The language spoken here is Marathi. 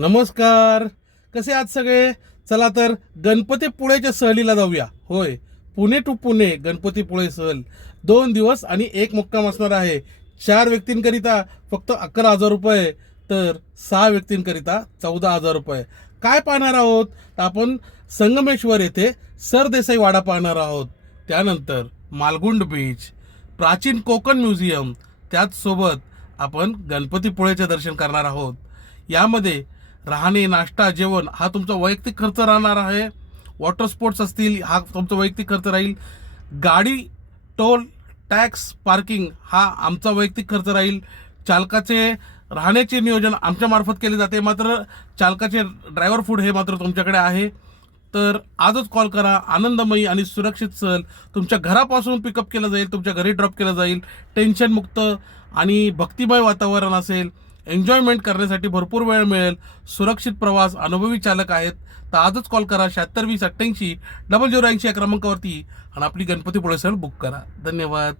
नमस्कार. कसे आहात सगळे? चला तर गणपतीपुळेच्या सहलीला जाऊया. होय, पुणे टू पुणे गणपतीपुळे सहल 2 दिवस आणि एक मुक्काम असणार आहे. 4 व्यक्तींकरिता फक्त 11,000 रुपये, तर 6 व्यक्तींकरिता 14,000 रुपये. काय पाहणार आहोत? तर आपण संगमेश्वर येथे सरदेसाई वाडा पाहणार आहोत. त्यानंतर मालगुंड बीच, प्राचीन कोकण म्युझियम, त्याचसोबत आपण गणपतीपुळेचे दर्शन करणार आहोत. यामध्ये राहणे, नाश्ता, जेवण हा तुमचा वैयक्तिक खर्च राहणार आहे. वॉटर स्पोर्ट्स असतील हा तुमचा वैयक्तिक खर्च राहील. गाडी, टोल, टॅक्स, पार्किंग हा आमचा वैयक्तिक खर्च राहील. चालकाचे राहण्याचे नियोजन आमच्या मार्फत केले जाते, मात्र चालकाचे ड्रायव्हर फूड हे मात्र तुमच्याकडे आहे. तर आजच कॉल करा. आनंदमयी आणि सुरक्षित सहल तुमच्या घरापासून पिकअप केलं जाईल, तुमच्या घरी ड्रॉप केलं जाईल. टेन्शनमुक्त आणि भक्तिमय वातावरण असेल. एन्जॉयमेंट करण्यासाठी भरपूर वेळ मिळेल. सुरक्षित प्रवास, अनुभवी चालक आहेत. तर आजच कॉल करा 76 20 88 0080 या क्रमांकावरती आणि आपली गणपतीपुळे सहल बुक करा. धन्यवाद.